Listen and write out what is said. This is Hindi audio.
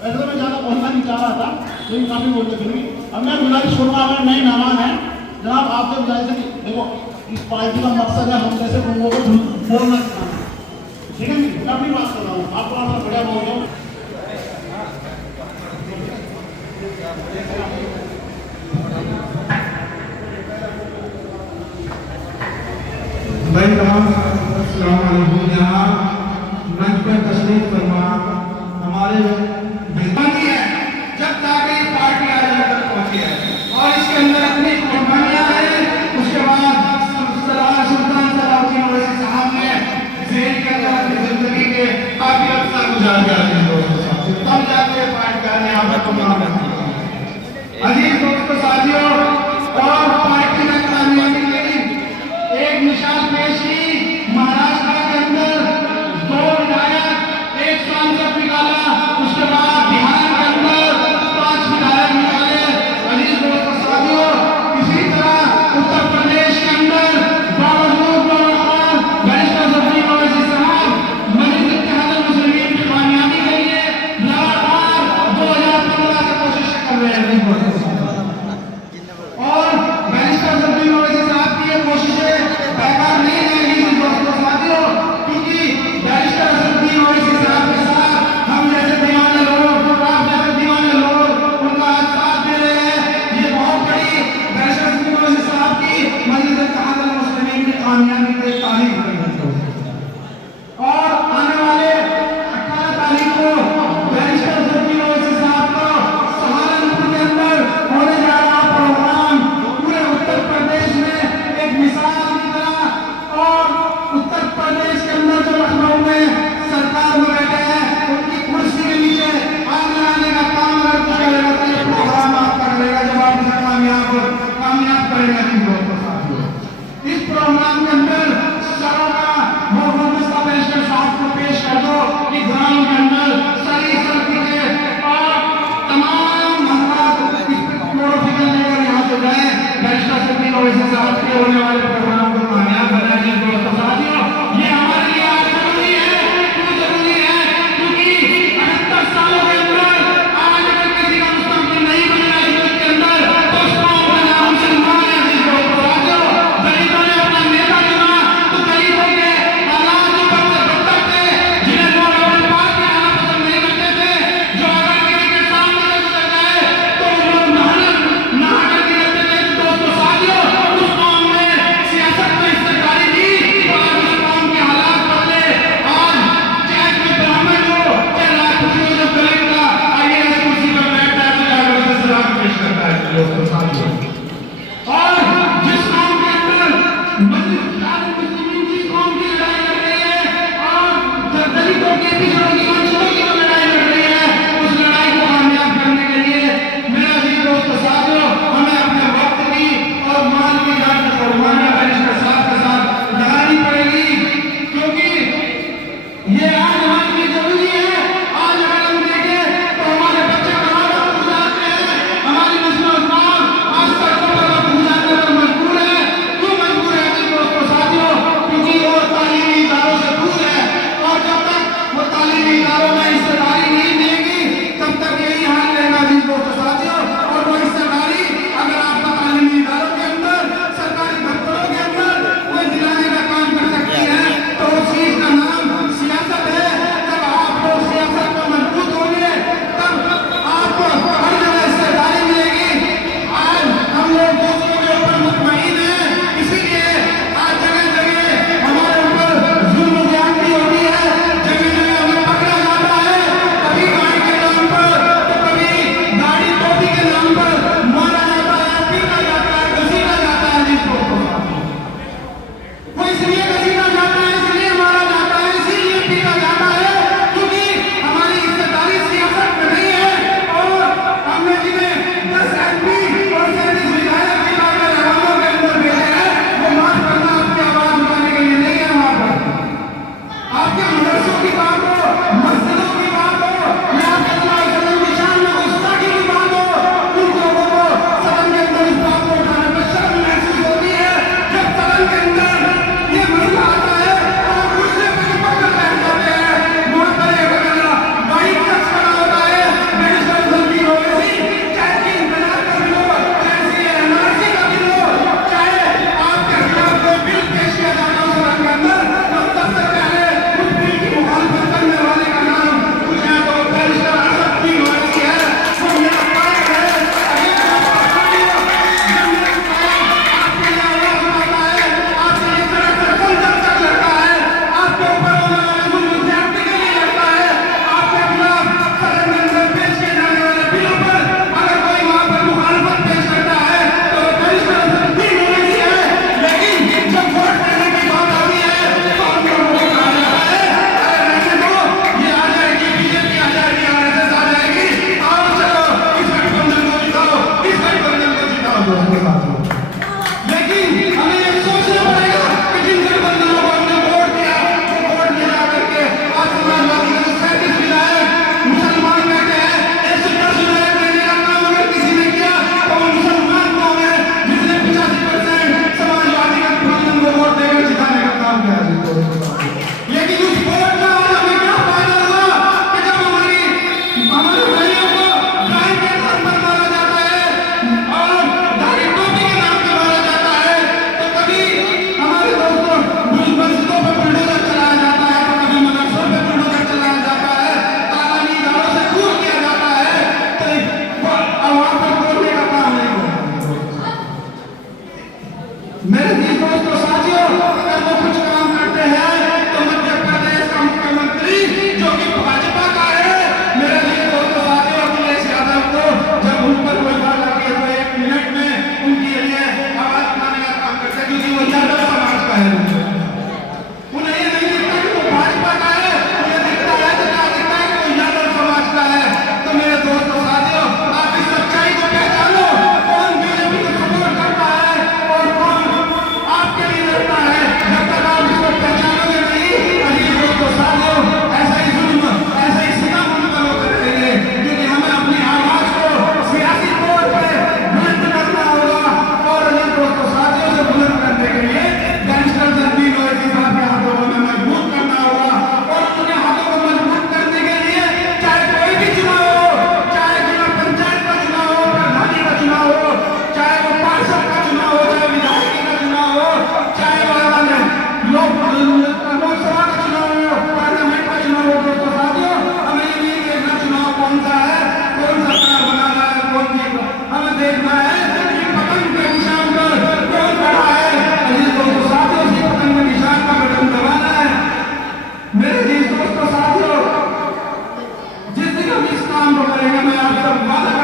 ऐसे तो मैं ज़्यादा बोलना नहीं चाह रहा था, लेकिन काफ़ी बोलते फिर भी। अब मैं गुजारिश करूँगा, अगर नए मेहमान हैं जनाब, आपसे गुजारिश है कि देखो इस पार्टी का मकसद है हम जैसे लोगों को बोलना सिखाना, ठीक है। मैं अपनी बात कर रहा हूँ, आप थोड़ा सा बढ़िया बोल रहे हो। भाई तमाम यहाँ मंच पर तशरीफ फरमा हमारे बेहतरी है जब जाके ये पार्टी आज तक पहुंची है और इसके अंदर अपनी कुर्बानियां हैं। उसके बाद सरदार सुल्तान सलाउद्दीन ओवैसी साहब ने जेल के अंदर अपनी जिंदगी के काफी अरसा गुजार दिया है दोस्तों साहब, तब जाके ये पार्टी का यहाँ पर कुर्बान अजीज दोस्तों साथियों। और पार्टी में कामयाबी के एक मिसाल पेश की, महाराष्ट्र के अंदर 2 विधायक, 1 सांसद निकाला, उसके बाद बिहार के अंदर 5 विधायक निकाले। अजीज दोस्तों साथियों, इसी तरह उत्तर प्रदेश के अंदर बावजूद बैरिस्टर ज़फ़र ओवैसी साहब मजलिस इत्तेहाद मुस्लिमीन की कामयाबी के लिए लगातार 2015 से कोशिश कर रहे हैं। और बैरिस्टर ज़फ़र ओवैसी साहब की ये कोशिशें बेकार नहीं रहेगी दोस्तों साथियों, क्योंकि बैरिस्टर ज़फ़र ओवैसी साहब के साथ हम जैसे दीवाने लोग, आप जैसे दीवाने लोग उनका साथ दे रहे हैं। ये बहुत बड़ी बैरिस्टर ज़फ़र ओवैसी साहब की मजलिस इत्तेहाद मुस्लिमीन की कामयाबी की तारीफ है। और आने वाले 18 तारीख को बैरिस्टर ज़फ़र ओवैसी साहब को सहारनपुर के अंदर होने जा रहा प्रोग्राम पूरे उत्तर प्रदेश में एक मिसाल की तरह, और उत्तर प्रदेश के अंदर जो लखनऊ में सरकार में बैठे हैं उनकी कुर्सी के नीचे आग लगाने का काम अगर कुछ करेगा तो ये प्रोग्राम आपका करेगा, जब आप इसे कामयाब करेगा। नहीं दोस्तों साथियों, इस प्रोग्राम के अंदर सरों का मुफ्त बैरिस्टर साहब को पेश कर दो कि ग्राम के अंदर सही सर्दी के और तमाम हजरात इस क्लोरोफिकल लेकर यहाँ से जाए, बैरिस्टर ज़फ़र ओवैसी साहब के होने वाले प्रोग्राम को कामयाब बनाएंगे। दोस्तों साथियों, ये हमारे लिए आज जरूरी है। क्यों जरूरी है? क्योंकि 78 सालों के अंदर आज अगर किसी का मुस्तक़बिल नहीं बन रहा है देश के अंदर, तो उसका नाम मुसलमान है। दोस्तों साथियों, दलितों ने अपना नेता चुना तो दलितों के हालात जो बदतर थे, जिन्हें लोग अपने पास में आना पसंद नहीं करते थे, जो अगर किसी के सामने से गुजर जाए तो लोग नहा करके रहते थे। दोस्तों साथियों, उस कौम में सियासत में मेरे दिल दोस्तों साथियों, अगर वो कुछ काम करते हैं तो मध्य प्रदेश का मुख्यमंत्री जो कि भाजपा का है, मेरे दिल दोस्तों साथियों, अखिलेश यादव को जब उन पर कोई बात आती है तो 1 मिनट में उनके लिए आवाज उठाने का काम करते हैं, क्योंकि वो यादव समाज का है। उन्हें ये नहीं दिखता कि वो भाजपा का है, उन्हें दिखता है तो क्या दिखता है कि वो यादव समाज का है। तो मेरे दोस्तों साथियों, आप इस सच्चाई को पहचानो, कौन बीजेपी को सपोर्ट करता है और कौन आपके लिए लड़ता है। जब तक आप इसको पहचानोगे नहीं, अभी दोस्तों साथियों, ऐसा ही जुल्म, ऐसा ही सितम उन पर होते रहेंगे, क्योंकि हमें अपनी आवाज को सियासी तौर पे बुलंद करना होगा। और ये दोस्तों साथियों से बुलंद करने के लिए गैंगस्टर जर्नल ओवैसी साहब के हाथों को हमें मजबूत करना होगा। और उनके हाथों को मजबूत करने के लिए चाहे कोई भी चुनाव हो, चाहे जिला पंचायत का चुनाव हो, प्रधानी का चुनाव हो, चाहे वो पार्षद का चुनाव हो, चाहे विधायक का चुनाव हो, चाहे वो लोकसभा का चुनाव हो, पार्लियामेंट का चुनाव हो, दोस्तों साथियों, हमें ये नहीं देखना चुनाव कौन सा है, कौन सरकार बनाना है, कौन नहीं, हमें देखना है कि पतंग के निशान पर कौन खड़ा है। अजीज दोस्तों साथियों, उसी पतंग के निशान का बटन दबाना है। मेरे अजीज दोस्तों साथियों, जिस दिन हम इस काम को करेंगे, मैं आप सब वादा